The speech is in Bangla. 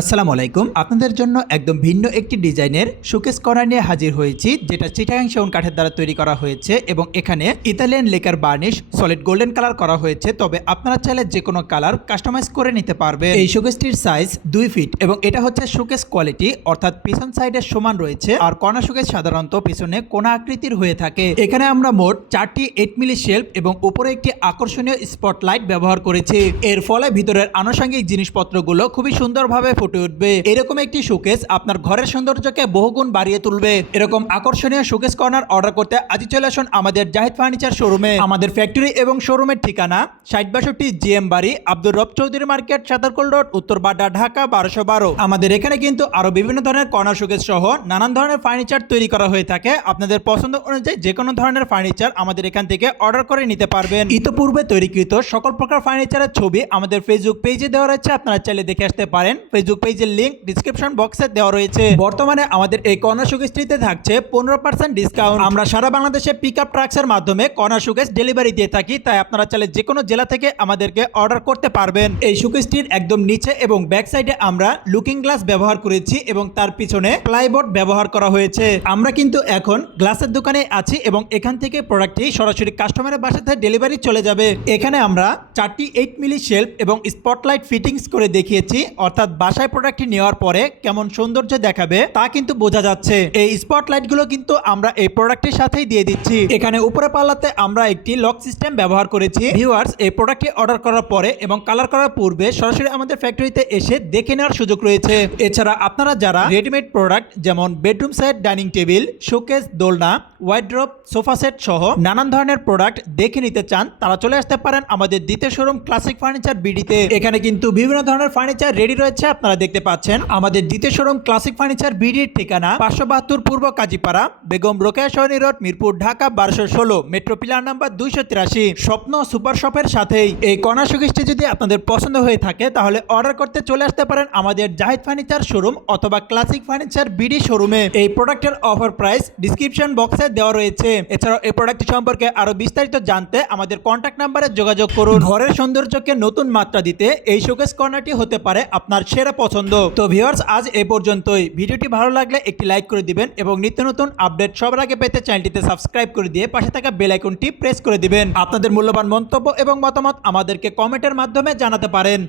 আসসালামু আলাইকুম। আপনাদের জন্য একদম ভিন্ন একটি ডিজাইনের শোকেস কর্নার নিয়ে হাজির হয়েছি, যেটা চিটাগাং সেগুন কাঠের দ্বারা তৈরি করা হয়েছে এবং এখানে Italian lacquer varnish, solid golden colour করা হয়েছে। তবে আপনারা চাইলে যে কোনো কালার কাস্টমাইজ করে নিতে পারবেন। এই শোকেসটির সাইজ দুই ফিট এবং এটা হচ্ছে শোকেস কোয়ালিটি, অর্থাৎ পিছন সাইডে সমান রয়েছে আর কর্নার শোকেস সাধারণত পিছনে কোনা আকৃতির হয়ে থাকে। এখানে আমরা মোট চারটি এইট মিলি শেলফ এবং উপরে একটি আকর্ষণীয় স্পটলাইট ব্যবহার করেছি। এর ফলে ভিতরের আনুষঙ্গিক জিনিসপত্রগুলো খুবই সুন্দরভাবে ফুটে উঠবে। এরকম একটি শোকেস আপনার ঘরের সৌন্দর্যকে বহুগুণ বাড়িয়ে তুলবে। এরকম আকর্ষণীয় শোকেস কর্নার অর্ডার করতে আজই চলে আসুন আমাদের জাহিদ ফার্নিচার শোরুমে আমাদের ফ্যাক্টরি এবং শোরুমের ঠিকানা ষাট বাষট্টি জিএম বাড়ি আব্দুর রব চৌধুরী মার্কেট, সাতারকোল রোড, উত্তর বাড্ডা, ঢাকা বারোশো বারো। আমাদের এখানে কিন্তু আরও বিভিন্ন ধরনের কর্নার শোকেস সহ নানান ধরনের ফার্নিচার তৈরি করা হয়ে থাকে। আপনাদের পছন্দ অনুযায়ী যে কোনো ধরনের ফার্নিচার আমাদের এখান থেকে অর্ডার করে নিতে পারবেন। ইতোপূর্বে তৈরিকৃত সকল প্রকার ফার্নিচারের ছবি আমাদের ফেসবুক পেজে দেওয়া রয়েছে। আপনারা চাইলে দেখে আসতে পারেন। ফেসবুক পেজের লিংক ডিসক্রিপশন বক্সে দেওয়া রয়েছে। বর্তমানে আমাদের এই কর্নার শোকেসটিতে থাকছে পনেরো পার্সেন্ট ডিসকাউন্ট আমরা সারা বাংলাদেশে পিক আপ ট্রাক্সের মাধ্যমে কর্নার শোকেস ডেলিভারি দিয়ে থাকি, তাই আপনারা চাইলে যে কোনো জেলা থেকে আমাদেরকে অর্ডার করতে পারবেন। এই শোকেসটির একদম নিচে এবং ব্যাক সাইডে আমরা লুকিং গ্লাস ব্যবহার করেছি এবং তার পিছনে প্লাইবোর্ড ব্যবহার করা হয়েছে। আমরা কিন্তু এখন গ্লাসের দোকানে আছি এবং এখান থেকে প্রোডাক্টটি সরাসরি কাস্টমারের বাসাতে ডেলিভারি চলে যাবে। এখানে আমরা চারটি এইট মিলি শেলফ এবং স্পটলাইট ফিটিংস করে দেখিয়েছি, অর্থাৎ বাসায় প্রোডাক্টটি নেওয়ার পরে কেমন সৌন্দর্য দেখাবে তা কিন্তু বোঝা যাচ্ছে। এই স্পটলাইটগুলো কিন্তু আমরা এই প্রোডাক্টের সাথেই দিয়ে দিচ্ছি। এখানে উপরে পাল্লাতে আমরা একটি লক সিস্টেম ব্যবহার করেছি। ভিউয়ার্স এই প্রোডাক্টটি অর্ডার করার পরে এবং কালার করার পূর্বে সরাসরি আমাদের ফ্যাক্টরিতে এসে দেখে নেওয়ার সুযোগ রয়েছে। এছাড়া আপনারা যারা রেডিমেড প্রোডাক্ট যেমন bedroom set dining table showcase দোলনা ওয়াইড্রপ সোফা সেট সহ নানান ধরনের প্রোডাক্ট দেখে নিতে চান, তারা চলে আসতে পারেন আমাদের দ্বিতীয় শোরুম ক্লাসিক ফার্নিচার বিডিতে। এখানে কিন্তু বিভিন্ন ধরনের ফার্নিচার রেডি রয়েছে, আপনারা দেখতে পাচ্ছেন। আমাদের দ্বিতীয় শোরুম ক্লাসিক ফার্নিচার বিডির ঠিকানা পাঁচশো বাহাত্তর পূর্ব কাজীপাড়া, বেগম রোকেয়া সরণি রোড, মিরপুর, ঢাকা, বারোশো ষোলো মেট্রো পিলার নাম্বার দুইশো তিরাশি। স্বপ্ন সুপার শপের সাথেই এই কণা সুগিষ্টি যদি আপনাদের পছন্দ হয়ে থাকে, তাহলে অর্ডার করতে চলে আসতে পারেন আমাদের জাহিদ ফার্নিচার শোরুম অথবা ক্লাসিক ফার্নিচার বিডি শোরুমে এই প্রোডাক্টের অফার প্রাইস ডিসক্রিপশন বক্সে দেওয়া রয়েছে। এছাড়াও এই প্রোডাক্টটি সম্পর্কে আরও বিস্তারিত জানতে আমাদের কন্ট্যাক্ট নাম্বারে যোগাযোগ করুন। ঘরের সৌন্দর্যকে নতুন মাত্রা দিতে এই শোকেস কর্নারটি হতে পারে আপনার সেরা পছন্দ। তো ভিউয়ার্স আজ এই পর্যন্তই। ভিডিওটি ভালো লাগলে একটি লাইক করে দিবেন এবং নিত্য নতুন আপডেট সবার আগে পেতে চ্যানেলটিতে সাবস্ক্রাইব করে দিয়ে পাশে থাকা বেল আইকনটি প্রেস করে দিবেন। আপনাদের মূল্যবান মন্তব্য এবং মতামত আমাদেরকে কমেন্টের মাধ্যমে জানাতে পারেন।